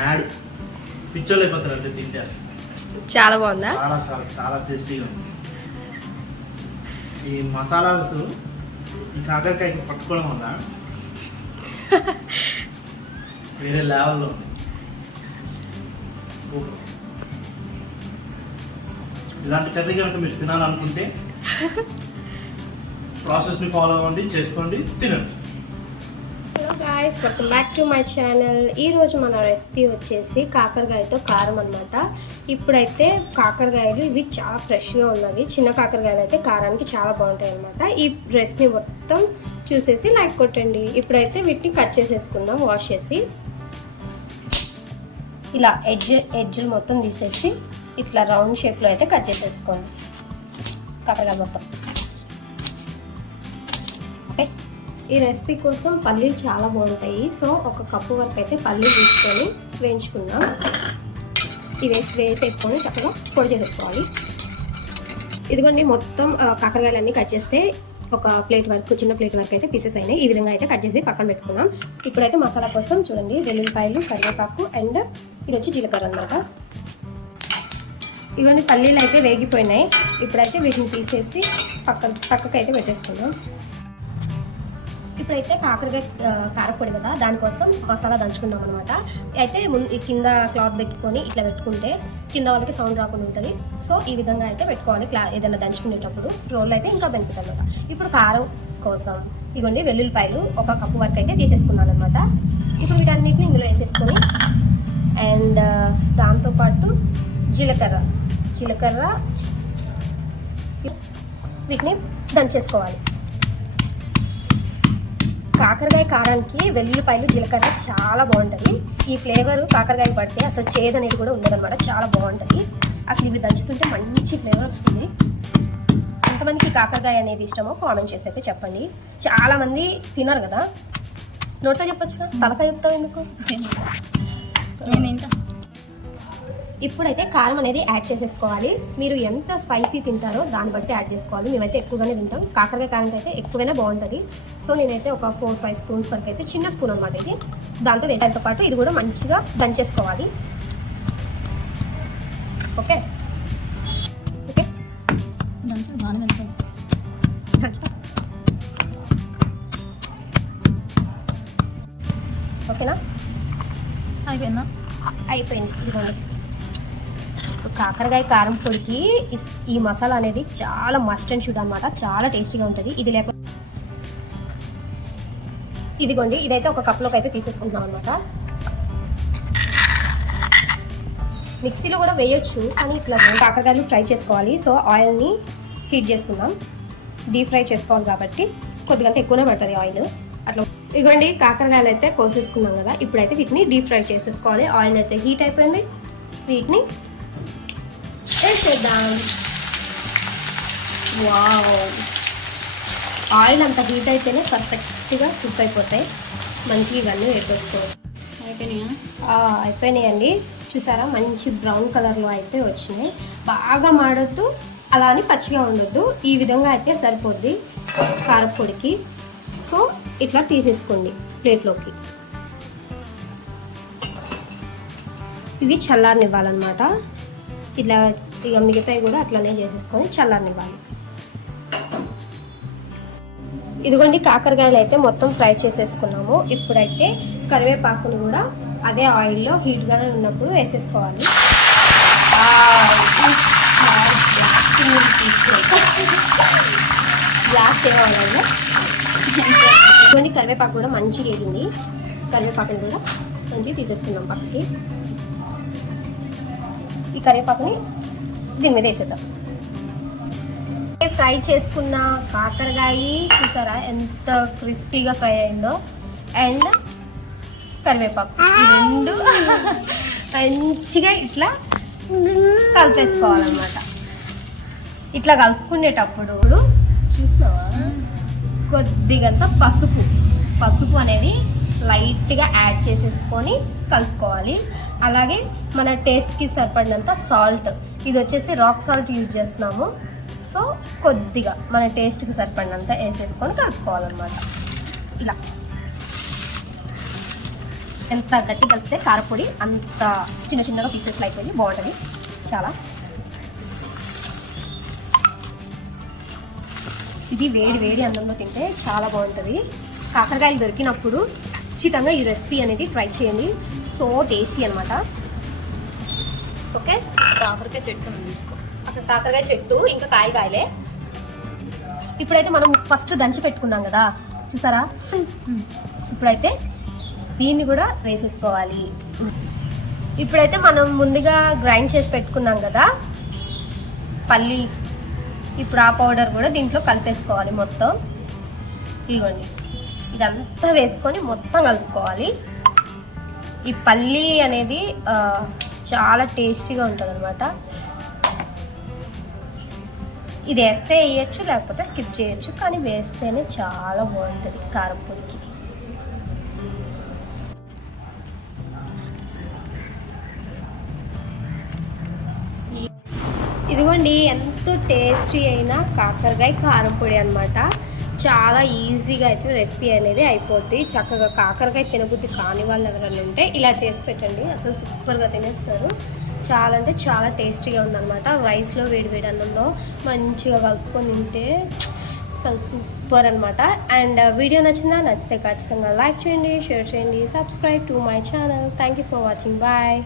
Mad. పిచ్చోళ్ళు అయిపోతారు అంటే తింటే. చాలా బాగుందా? చాలా చాలా చాలా టేస్టీగా ఉంది. ఈ మసాలాస్ ఈ కాకరకాయకి పట్టుకోవడం వల్ల వేరే లెవెల్లో ఉంది. ఇలాంటి కర్రీ కనుక మీరు తినాలనుకుంటే ప్రాసెస్ని ఫాలో అవ్వండి చేసుకోండి తినండి. Guys welcome back to my channel ఈరోజు మన రెసిపీ వచ్చేసి కాకరకాయతో కారం అనమాట ఇప్పుడైతే కాకరకాయలు ఇవి చాలా ఫ్రెష్గా ఉన్నవి. చిన్న కాకరకాయలు అయితే కారానికి చాలా బాగుంటాయి అనమాట ఈ రెసిపీ మొత్తం చూసేసి లైక్ కొట్టండి. ఇప్పుడైతే వీటిని కట్ చేసేసుకుందాం వాష్ చేసి. ఇలా ఎడ్జ్ ఎడ్జ్లు మొత్తం తీసేసి ఇట్లా రౌండ్ షేప్లో అయితే కట్ చేసేసుకోండి. కాకరకాయ మొత్తం. ఈ రెసిపీ కోసం పల్లీలు చాలా బాగుంటాయి. సో ఒక కప్పు వరకు అయితే పల్లీలు తీసుకొని వేయించుకుందాం. ఇవి వేసేసుకొని చక్కగా పొడి చేసేసుకోవాలి. ఇదిగోండి మొత్తం కాకరకాయలన్నీ కట్ చేస్తే ఒక ప్లేట్ వరకు చిన్న ప్లేట్ వరకు అయితే పీసెస్ అయినాయి. ఈ విధంగా అయితే కట్ చేసి పక్కన పెట్టుకున్నాం ఇప్పుడైతే మసాలా కోసం చూడండి వెల్లుల్లిపాయలు కరివేపాకు అండ్ ఇది వచ్చి జీలకర్ర అనమాట ఇవన్నీ పల్లీలు అయితే వేగిపోయినాయి. ఇప్పుడైతే వీటిని తీసేసి పక్క పక్కకు అయితే ఇప్పుడైతే కాకరకాయ కారపొడి కదా దానికోసం మసాలా దంచుకుందాం అనమాట అయితే ముందు కింద క్లాత్ పెట్టుకొని ఇట్లా పెట్టుకుంటే కింద వాళ్ళకి సౌండ్ రాకుండా ఉంటుంది. సో ఈ విధంగా అయితే పెట్టుకోవాలి క్లా ఏదైనా దంచుకునేటప్పుడు. రోల్ అయితే ఇంకా బెనిఫిట్ అనమాట ఇప్పుడు కారం కోసం ఇగోండి వెల్లుల్లిపాయలు ఒక కప్పు వరకు అయితే తీసేసుకున్నాను అనమాట ఇప్పుడు వీటన్నిటిని ఇందులో వేసేసుకొని అండ్ దాంతోపాటు జీలకర్ర జీలకర్ర వీటిని దంచేసుకోవాలి. కాకరకాయ కారానికి వెల్లుల్లిపాయలు జీలకర్ర చాలా బాగుంటుంది ఈ ఫ్లేవర్ కాకరకాయ పడితే అసలు చేదు అనేది కూడా ఉండదన్నమాట. చాలా బాగుంటుంది అసలు ఇవి దంచుతుంటే మంచి ఫ్లేవర్ వస్తుంది. ఎంతమందికి కాకరకాయ అనేది ఇష్టమో కామెంట్ చేసి అయితే చెప్పండి. చాలామంది తినరు కదా. నోట్లో చెప్పచ్చు కదా తలకాయ చెప్తావు ఎందుకు? ఇప్పుడైతే కారం అనేది యాడ్ చేసేసుకోవాలి. మీరు ఎంత స్పైసీ తింటారో దాన్ని బట్టి యాడ్ చేసుకోవాలి. మేమైతే ఎక్కువగానే తింటాం. కాకరకాయ కారం అయితే ఎక్కువైనా బాగుంటుంది. సో నేనైతే ఒక ఫోర్ ఫైవ్ స్పూన్స్ వరకు అయితే చిన్న స్పూన్ అనమాట ఇది. దాంతో వేసేంత పాటు ఇది కూడా మంచిగా దంచేసుకోవాలి. ఓకే? ఓకే. ఓకేనా? అయిపోయిందా? అయిపోయింది. ఇదిగోండి. కాకరకాయ కారం పొడికి ఈ మసాలా అనేది చాలా మస్ట్ అండ్ షుడ్ అనమాట చాలా టేస్టీగా ఉంటుంది. ఇది లేక ఇదిగోండి ఇదైతే ఒక కప్లోకి అయితే తీసేసుకుంటున్నాం అనమాట మిక్సీలో కూడా వేయొచ్చు కానీ ఇట్లా కాకరకాయలు ఫ్రై చేసుకోవాలి. సో ఆయిల్ని హీట్ చేసుకుందాం. డీప్ ఫ్రై చేసుకోవాలి కాబట్టి కొద్దిగంత ఎక్కువనే పడుతుంది ఆయిల్. అట్లా ఇదిగోండి కాకరకాయలు అయితే కోసేసుకున్నాం కదా. ఇప్పుడైతే వీటిని డీప్ ఫ్రై చేసేసుకోవాలి. ఆయిల్ అయితే హీట్ అయిపోయింది. వీటిని వేసేద్దాం వావ్ ఆయిల్ అంత హీట్ అయితేనే పర్ఫెక్ట్గా కుక్ అయిపోతాయి. మంచిగా ఇవన్నీ వేసేసుకోవచ్చు అయిపోయినాయా? అయిపోయినాయండి. చూసారా? మంచి బ్రౌన్ కలర్లో అయితే వచ్చినాయి. బాగా మాడొద్దు అలా అని పచ్చిగా ఉండొద్దు. ఈ విధంగా అయితే సరిపోద్ది కారపొడికి. సో ఇట్లా తీసేసుకోండి ప్లేట్లోకి ఇవి చల్లారనివ్వాలన్నమాట. ఇట్లా ఇక మిగతాయి కూడా అట్లనే చేసేసుకొని చల్లనివ్వాలి ఇదిగోండి కాకరకాయలు అయితే మొత్తం ఫ్రై చేసేసుకున్నాము. ఇప్పుడైతే కరివేపాకుని కూడా అదే ఆయిల్లో హీట్గానే ఉన్నప్పుడు వేసేసుకోవాలి. లాస్ట్ ఏమవ్వాలంటే ఇదిగోండి కరివేపాకు కూడా మంచిగా వేగింది. కరివేపాకుని కూడా మంచిగా తీసేసుకున్నాం పక్కకి. ఈ కరివేపాకుని దీని మీద వేసేద్దాం. ఫ్రై చేసుకున్న కాకరకాయ చూసారా? ఎంత క్రిస్పీగా ఫ్రై అయిందో. అండ్ కరివేపాకు. రెండు మంచిగా ఇట్లా కలిపేసుకోవాలన్నమాట. ఇట్లా కలుపుకునేటప్పుడు చూసినావా? కొద్దిగంత పసుపు. పసుపు అనేది లైట్గా యాడ్ చేసేసుకొని కలుపుకోవాలి. అలాగే మన టేస్ట్కి సరిపడినంత సాల్ట్ ఇది వచ్చేసి రాక్ సాల్ట్ యూజ్ చేస్తున్నాము. సో కొద్దిగా మన టేస్ట్కి సరిపడినంత వేసేసుకొని కలుపుకోవాలన్నమాట. ఇలా. ఎంత గట్టి కలిపితే కారపొడి అంత చిన్న చిన్నగా పీసెస్లో అయిపోయింది బాగుంటుంది. చాలా. ఇది వేడి వేడి అన్నంలో తింటే చాలా బాగుంటుంది. కాకరకాయలు దొరికినప్పుడు ఖచ్చితంగా ఈ రెసిపీ అనేది ట్రై చేయండి. సో టేస్టీ అనమాట ఓకే? కాకరకాయ చెట్టు తీసుకో అక్కడ కాకరకాయ చెట్టు ఇంకా కాయలు కాయలే ఇప్పుడైతే మనం ఫస్ట్ దంచి పెట్టుకున్నాం కదా. చూసారా? ఇప్పుడైతే దీన్ని కూడా వేసేసుకోవాలి. ఇప్పుడైతే మనం ముందుగా గ్రైండ్ చేసి పెట్టుకున్నాం కదా. పల్లి ఇప్పుడు ఆ పౌడర్ కూడా దీంట్లో కలిపేసుకోవాలి మొత్తం. ఇదిగోండి. ఇదంతా వేసుకొని మొత్తం కలుపుకోవాలి. ఈ పల్లి అనేది చాలా టేస్టీగా ఉంటుంది అనమాట ఇది వేస్తే వేయచ్చు లేకపోతే స్కిప్ చేయొచ్చు కానీ వేస్తేనే చాలా బాగుంటుంది కారపొడికి ఇదిగోండి ఎంతో టేస్టీ అయిన కాకరకాయ కారం పొడి అనమాట చాలా ఈజీగా అయితే రెసిపీ అనేది అయిపోద్ది. చక్కగా కాకరకాయ తినబుద్ధి కాని వాళ్ళు ఎవరైనా ఉంటే ఇలా చేసి పెట్టండి. అసలు సూపర్గా తినేస్తారు. చాలా అంటే చాలా టేస్టీగా ఉందన్నమాట. రైస్లో వేడివేడి అన్నంలో మంచిగా కలుపుకొని తింటే అసలు సూపర్ అనమాట అండ్ వీడియో నచ్చిందా? నచ్చితే ఖచ్చితంగా లైక్ చేయండి షేర్ చేయండి subscribe to my channel. Thank you for watching. Bye.